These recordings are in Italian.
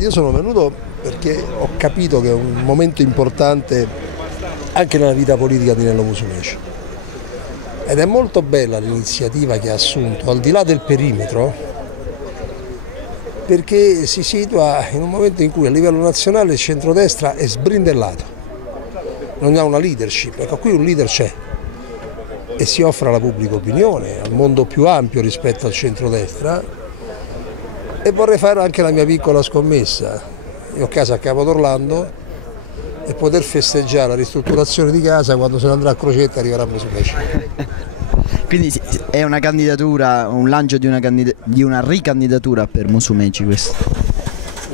Io sono venuto perché ho capito che è un momento importante anche nella vita politica di Nello Musumeci. Ed è molto bella l'iniziativa che ha assunto, al di là del perimetro, perché si situa in un momento in cui a livello nazionale il centrodestra è sbrindellato, non ha una leadership. Ecco, qui un leader c'è e si offre alla pubblica opinione, al mondo più ampio rispetto al centrodestra. E vorrei fare anche la mia piccola scommessa. Io ho casa a Capo d'Orlando e poter festeggiare la ristrutturazione di casa quando se ne andrà a Crocetta arriverà Musumeci. Quindi è una candidatura, un lancio di una ricandidatura per Musumeci questo?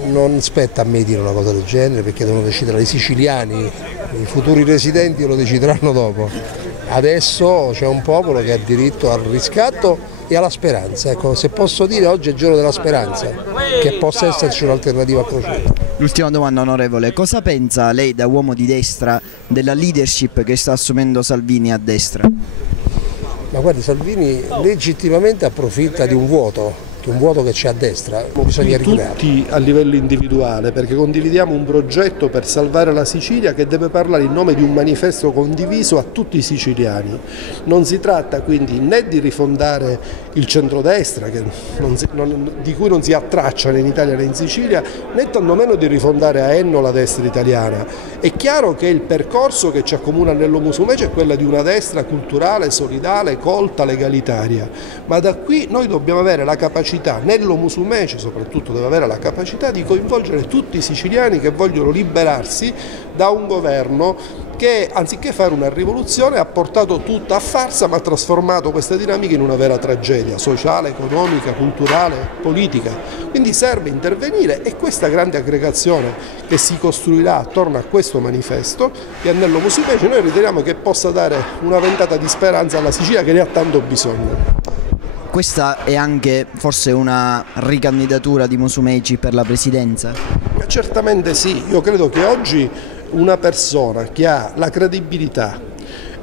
Non spetta a me dire una cosa del genere perché devono decidere i siciliani, i futuri residenti lo decideranno dopo. Adesso c'è un popolo che ha diritto al riscatto e alla speranza. Ecco, se posso dire, oggi è il giorno della speranza, che possa esserci un'alternativa a Crocetta. L'ultima domanda, onorevole, cosa pensa lei da uomo di destra della leadership che sta assumendo Salvini a destra? Ma guardi, Salvini legittimamente approfitta di un vuoto che c'è a destra, bisogna ritirare. Tutti a livello individuale, perché condividiamo un progetto per salvare la Sicilia che deve parlare in nome di un manifesto condiviso a tutti i siciliani. Non si tratta quindi né di rifondare il centrodestra, di cui non si ha traccia né in Italia né in Sicilia, né tantomeno di rifondare a Enno la destra italiana. È chiaro che il percorso che ci accomuna a Nello Musumeci è quello di una destra culturale, solidale, colta, legalitaria, ma da qui noi dobbiamo avere la capacità, Nello Musumeci soprattutto deve avere la capacità di coinvolgere tutti i siciliani che vogliono liberarsi da un governo che anziché fare una rivoluzione ha portato tutto a farsa, ma ha trasformato questa dinamica in una vera tragedia sociale, economica, culturale, politica. Quindi serve intervenire e questa grande aggregazione che si costruirà attorno a questo manifesto e a Nello Musumeci noi riteniamo che possa dare una ventata di speranza alla Sicilia che ne ha tanto bisogno. Questa è anche forse una ricandidatura di Musumeci per la presidenza? Certamente sì, io credo che oggi una persona che ha la credibilità,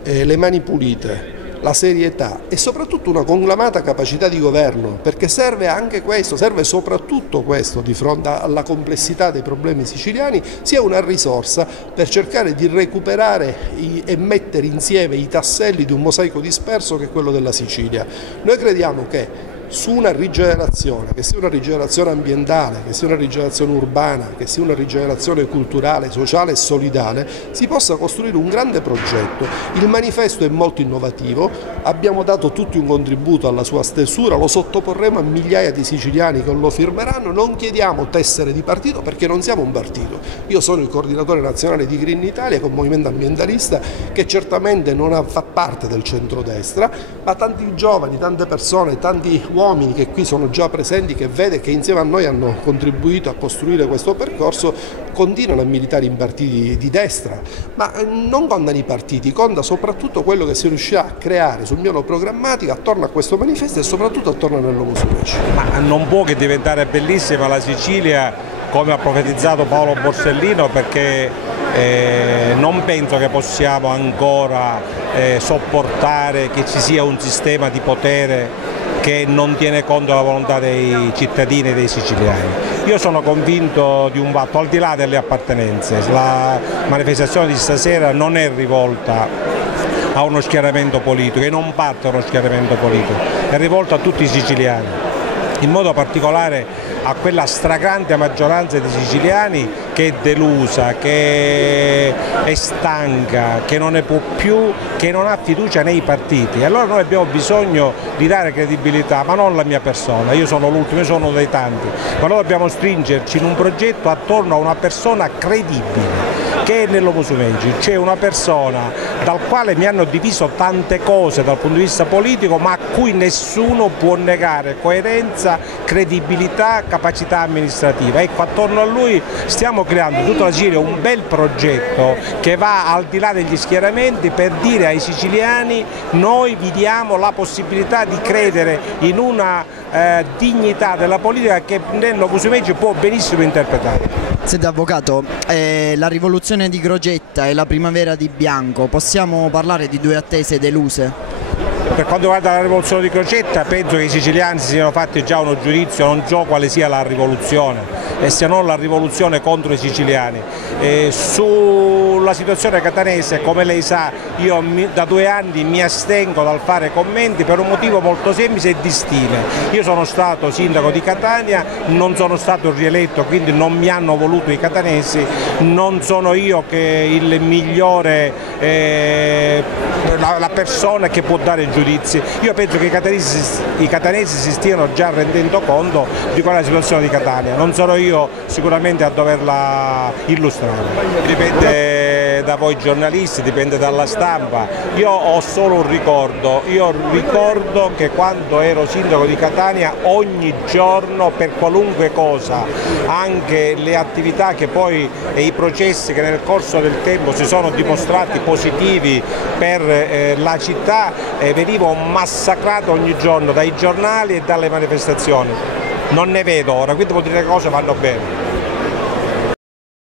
le mani pulite, la serietà e soprattutto una conclamata capacità di governo, perché serve anche questo, serve soprattutto questo di fronte alla complessità dei problemi siciliani, sia una risorsa per cercare di recuperare e mettere insieme i tasselli di un mosaico disperso che è quello della Sicilia. Noi crediamo che su una rigenerazione, che sia una rigenerazione ambientale, che sia una rigenerazione urbana, che sia una rigenerazione culturale, sociale e solidale, si possa costruire un grande progetto. Il manifesto è molto innovativo, abbiamo dato tutti un contributo alla sua stesura, lo sottoporremo a migliaia di siciliani che lo firmeranno, non chiediamo tessere di partito perché non siamo un partito. Io sono il coordinatore nazionale di Green Italia, che è un movimento ambientalista che certamente non fa parte del centrodestra, ma tanti giovani, tante persone, tanti uomini che qui sono già presenti, che vede che insieme a noi hanno contribuito a costruire questo percorso, continuano a militare in partiti di destra, ma non contano i partiti, conta soprattutto quello che si riuscirà a creare sul piano programmatico attorno a questo manifesto e soprattutto attorno a Nello Musumeci. Ma non può che diventare bellissima la Sicilia, come ha profetizzato Paolo Borsellino, perché non penso che possiamo ancora sopportare che ci sia un sistema di potere che non tiene conto della volontà dei cittadini e dei siciliani. Io sono convinto di un fatto, al di là delle appartenenze, la manifestazione di stasera non è rivolta a uno schieramento politico e non parte da uno schieramento politico, è rivolta a tutti i siciliani, in modo particolare a quella stragrande maggioranza di siciliani che è delusa, che è stanca, che non ne può più, che non ha fiducia nei partiti. E allora noi abbiamo bisogno di dare credibilità, ma non alla mia persona, io sono l'ultimo, io sono dei tanti, ma noi dobbiamo stringerci in un progetto attorno a una persona credibile, che è Nello Musumeci. C'è una persona dal quale mi hanno diviso tante cose dal punto di vista politico, ma a cui nessuno può negare coerenza, credibilità, capacità amministrativa. Ecco, attorno a lui stiamo creando tutta la Sicilia un bel progetto che va al di là degli schieramenti per dire ai siciliani: noi vi diamo la possibilità di credere in una dignità della politica che Nello Musumeci può benissimo interpretare. Senta, avvocato, la rivoluzione di Crocetta e la primavera di Bianco, possiamo parlare di due attese deluse? Per quanto riguarda la rivoluzione di Crocetta, penso che i siciliani si siano fatti già uno giudizio, non so quale sia la rivoluzione, se non la rivoluzione contro i siciliani. Sulla situazione catanese, come lei sa, io da 2 anni mi astengo dal fare commenti per un motivo molto semplice e di stile. Io sono stato sindaco di Catania, non sono stato rieletto, quindi non mi hanno voluto i catanesi, non sono io che il migliore, la persona che può dare giudizi. Io penso che i catanesi si stiano già rendendo conto di qual è la situazione di Catania, non sono io sicuramente a doverla illustrare. Dipende da voi giornalisti, dipende dalla stampa. Io ho solo un ricordo, io ricordo che quando ero sindaco di Catania ogni giorno per qualunque cosa, anche le attività che poi e i processi che nel corso del tempo si sono dimostrati positivi per la città, venivo massacrato ogni giorno dai giornali e dalle manifestazioni. Non ne vedo ora, quindi vuol dire che le cose vanno bene.